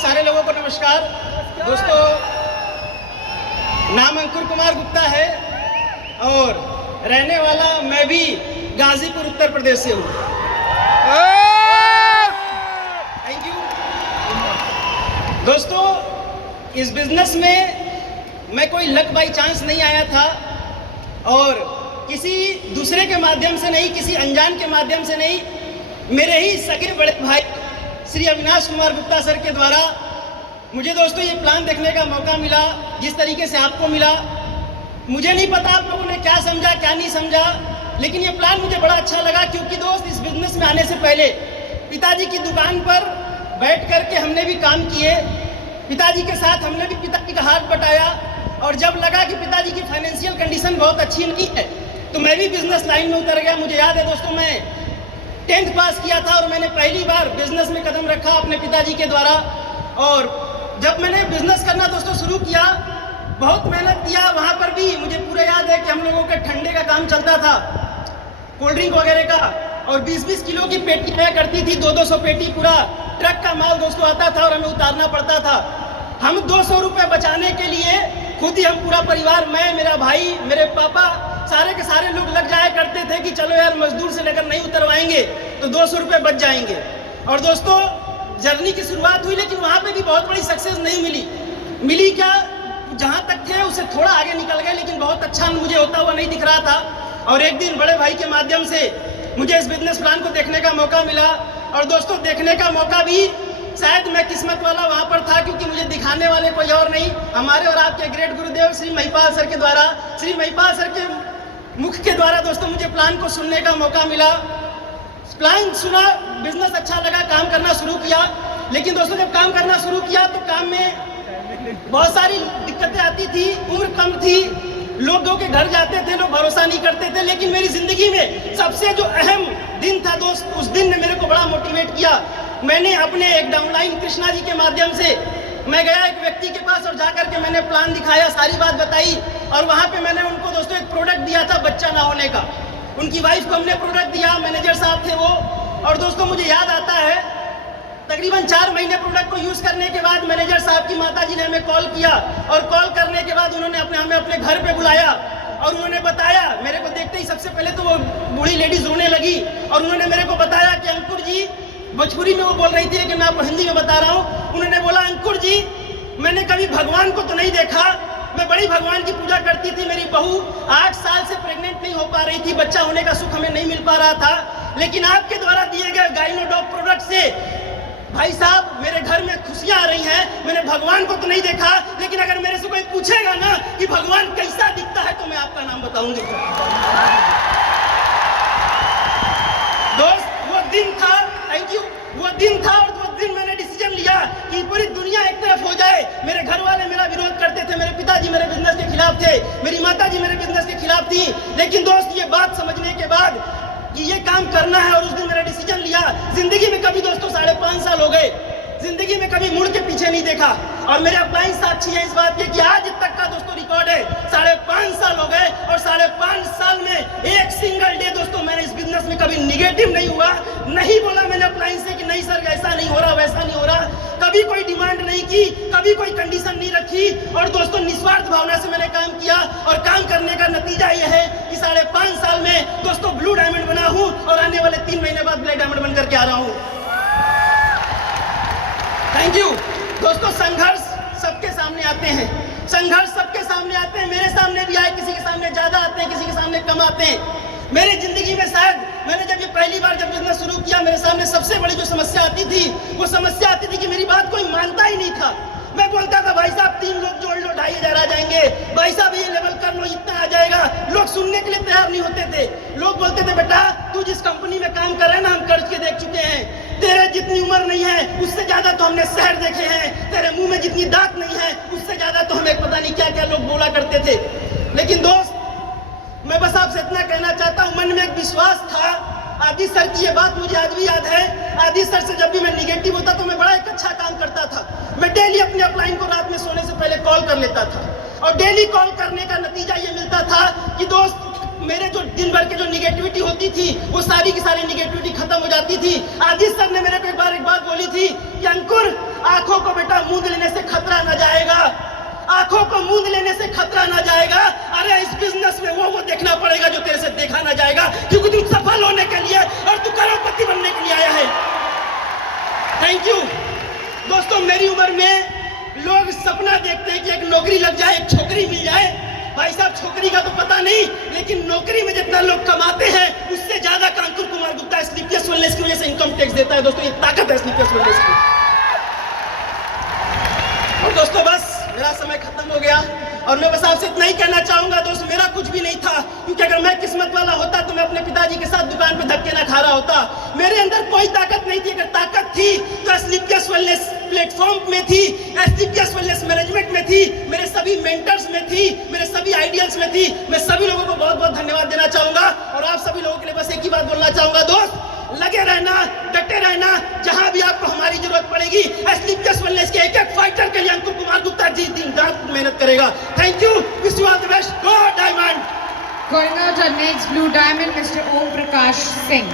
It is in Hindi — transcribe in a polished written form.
सारे लोगों को नमस्कार। दोस्तों, नाम अंकुर कुमार गुप्ता है और रहने वाला मैं भी गाजीपुर उत्तर प्रदेश से हूँ। Thank you. दोस्तों, इस बिजनेस में मैं कोई लक बाई चांस नहीं आया था और किसी दूसरे के माध्यम से नहीं, किसी अनजान के माध्यम से नहीं, मेरे ही सगे बड़े भाई श्री अविनाश कुमार गुप्ता सर के द्वारा मुझे दोस्तों ये प्लान देखने का मौका मिला। जिस तरीके से आपको मिला, मुझे नहीं पता आप लोगों ने क्या समझा क्या नहीं समझा, लेकिन ये प्लान मुझे बड़ा अच्छा लगा। क्योंकि दोस्त, इस बिजनेस में आने से पहले पिताजी की दुकान पर बैठ कर के हमने भी काम किए, पिताजी के साथ हमने भी पिताजी का हाथ बटाया और जब लगा कि पिताजी की फाइनेंशियल कंडीशन बहुत अच्छी नहीं है तो मैं भी बिजनेस लाइन में उतर गया। मुझे याद है दोस्तों, मैं 10th पास किया था और मैंने पहली बार बिजनेस में कदम रखा अपने पिताजी के द्वारा। और जब मैंने बिजनेस करना दोस्तों शुरू किया, बहुत मेहनत किया। वहाँ पर भी मुझे पूरा याद है कि हम लोगों के ठंडे का काम चलता था, कोल्ड ड्रिंक वगैरह का, और 20-20 किलो की पेटी आया करती थी, 200 पेटी पूरा ट्रक का माल दोस्तों आता था और हमें उतारना पड़ता था। हम 200 रुपये बचाने के लिए खुद ही हम पूरा परिवार, मैं, मेरा भाई, मेरे पापा, सारे के सारे लोग लग जाया करते थे कि चलो यार, मजदूर से लेकर नहीं उतरवाएंगे तो 200 रुपये बच जाएंगे। और दोस्तों, जर्नी की शुरुआत हुई, लेकिन वहाँ पे भी बहुत बड़ी सक्सेस नहीं मिली क्या, जहाँ तक थे उससे थोड़ा आगे निकल गए, लेकिन बहुत अच्छा मुझे होता हुआ नहीं दिख रहा था। और एक दिन बड़े भाई के माध्यम से मुझे इस बिजनेस प्लान को देखने का मौका मिला। और दोस्तों, देखने का मौका भी शायद मैं किस्मत वाला वहाँ पर था, क्योंकि मुझे दिखाने वाले कोई और नहीं, हमारे और आपके ग्रेट गुरुदेव श्री महिपाल सर के द्वारा, श्री महिपाल सर के मुख के द्वारा दोस्तों मुझे प्लान को सुनने का मौका मिला। प्लान सुना, बिजनेस अच्छा लगा, काम करना शुरू किया। लेकिन दोस्तों, जब काम करना शुरू किया तो काम में बहुत सारी दिक्कतें आती थी, उम्र कम थी, लोगों के घर जाते थे, लोग भरोसा नहीं करते थे। लेकिन मेरी जिंदगी में सबसे जो अहम दिन था दोस्त, उस दिन ने मेरे को बड़ा मोटिवेट किया। मैंने अपने एक डाउनलाइन कृष्णा जी के माध्यम से मैं गया एक व्यक्ति के पास और जाकर के मैंने प्लान दिखाया, सारी बात बताई। और वहाँ पे मैंने उनको दोस्तों एक प्रोडक्ट दिया था बच्चा ना होने का। उनकी वाइफ को हमने प्रोडक्ट दिया, मैनेजर साहब थे वो। और दोस्तों, मुझे याद आता है तकरीबन 4 महीने प्रोडक्ट को यूज़ करने के बाद मैनेजर साहब की माताजी ने हमें कॉल किया और कॉल करने के बाद उन्होंने हमें अपने घर पे बुलाया और उन्होंने बताया, मेरे को देखते ही सबसे पहले तो वो बूढ़ी लेडीज रोने लगी और उन्होंने मेरे को बताया कि अंकुर जी, भोजपुरी में वो बोल रही थी कि मैं आपको हिंदी में बता रहा हूँ। उन्होंने बोला, अंकुर जी, मैंने कभी भगवान को तो नहीं देखा, मैं बड़ी भगवान की पूजा करती थी, मेरी बहू 8 साल से प्रेग्नेंट नहीं हो पा रही थी, बच्चा होने का सुख हमें नहीं मिल पा रहा था, लेकिन आपके द्वारा दिए गए गाइनोडॉप प्रोडक्ट से भाई साहब मेरे घर में खुशियां आ रही हैं। मैंने भगवान को तो नहीं देखा, लेकिन अगर मेरे से कोई पूछेगा ना कि भगवान कैसा दिखता है तो मैं आपका नाम बताऊंगी। दोस्त, वो दिन था, थैंक यू, वो दिन था और वो दिन मैंने डिसीजन लिया कि पूरी दुनिया एक तरफ हो जाए। मेरे घर वाले मेरा विरोध करते थे, मेरे पिताजी मेरे बिजनेस के खिलाफ थे, मेरी माताजी मेरे बिजनेस के खिलाफ थी। लेकिन दोस्त, ये बात समझने के बाद कि ये काम करना है और उस दिन मैंने डिसीजन लिया। जिंदगी में कभी दोस्तों 5.5 साल हो गए, जिंदगी में कभी मुड़ के पीछे नहीं देखा। और मेरे अपलाइन साक्षी है इस बात के कि आज तक का दोस्तों रिकॉर्ड है 5.5 साल हो गए और 5.5 साल में एक सिंगल डे दोस्तों मैंने इस बिजनेस में कभी निगेटिव नहीं हुआ, नहीं बोला मैंने अपलाइन से कि नहीं सर ऐसा नहीं हो रहा, वैसा नहीं हो रहा, कभी कोई डिमांड नहीं की, कभी कोई कंडीशन नहीं रखी। और दोस्तों, निस्वार्थ भावना से मैंने काम किया और काम करने का नतीजा यह है कि 5.5 साल में दोस्तों ब्लू डायमंड बना हूं और आने वाले 3 महीने बाद ब्लैक डायमंड बनकर के आ रहा हूं। Thank you. दोस्तों, संघर्ष सबके सामने आते हैं, संघर्ष सबके सामने आते हैं, मेरे सामने भी आए, किसी के सामने ज्यादा आते हैं, किसी के सामने कम आते हैं। मेरी जिंदगी में शायद मैंने जब ये पहली बार जब बिजनेस शुरू किया, मेरे सामने सबसे बड़ी जो समस्या आती थी, वो समस्या आती थी कि मेरी बात कोई मानता ही नहीं था। मैं बोलता था, भाई साहब 3 लोग जोड़ लो 2,500 आ जाएंगे, भाई साहब ये लेवल कर लो इतना आ जाएगा। लोग सुनने के लिए तैयार नहीं होते थे। लोग बोलते थे, बेटा तू जिस कंपनी में काम कर रहा है ना, हम कर्ज के देख चुके हैं, तेरे जितनी उम्र नहीं है उससे ज्यादा तो हमने शहर देखे हैं, तेरे मुंह में जितनी दांत नहीं है उससे ज्यादा तो हमें पता नहीं क्या क्या लोग बोला करते थे। लेकिन दोस्त, मैं बस आपसे इतना कहना चाहता हूँ, मन में एक विश्वास था। आदि सर की ये बात मुझे आज भी याद है। आदि सर से जब भी मैं निगेटिव होता तो मैं बड़ा एक अच्छा काम करता था। मैं डेली अपने अपलाइन को रात में सोने से पहले कॉल कर लेता था और डेली कॉल करने का नतीजा ये मिलता था कि दोस्त, मेरे जो दिन भर के जो निगेटिविटी होती थी वो सारी की सारी निगेटिविटी खत्म हो जाती थी। आदित्य सर ने मेरे को एक बार बोली थी कि अंकुर आंखों को बेटा मूंद लेने से खतरा ना जाएगा, आंखों को मूंद लेने से खतरा ना जाएगा। अरे इस बिजनेस में वो देखना पड़ेगा जो तेरे से देखा ना जाएगा, क्योंकि तू सफल होने के लिए और तू करोड़पति बनने के लिए आया है। थैंक यू दोस्तों। मेरी उम्र में लोग सपना देखते हैं कि एक नौकरी लग जाए, एक छोकरी मिल जाए। भाई साहब छोकरी का तो पता नहीं, लेकिन नौकरी में जितना लोग कमाते हैं उससे ज्यादा का अंकुर कुमार गुप्ता स्लीपियस वेलनेस की वजह से इनकम टैक्स देता है। दोस्तों ये ताकत है स्लीपियस वेलनेस की। और दोस्तों बस मेरा समय खत्म हो गया और मैं बस आपसे इतना ही कहना चाहूंगा दोस्त, मेरा कुछ भी नहीं था, क्योंकि अगर मैं किस्मत वाला होता तो मैं अपने पिताजी के साथ दुकान पे धक्के ना खा रहा होता। मेरे अंदर कोई ताकत नहीं थी, अगर ताकत थी तो स्लीपियस वेलनेस प्लेटफॉर्म में थी, स्लीपियस वेलनेस मैनेजमेंट में थी, मेरे सभी मेंटर्स में थी, मेरे सभी आइडियल्स में थी। मैं सभी लोगों को बहुत बहुत धन्यवाद देना चाहूंगा और आप सभी लोगों के लिए बस एक ही बात बोलना चाहूंगा, दोस्त लगे रहना, डटे रहना, जहां भी आपको हमारी जरूरत पड़ेगी। स्लीपियस वेलनेस के एक एक फाइटर के लिए अंकुर कुमार गुप्ता जी दिन रात मेहनत करेगा। Thank you, wish you all the best, go diamond. Calling out our next blue diamond, Mr. Om Prakash Singh.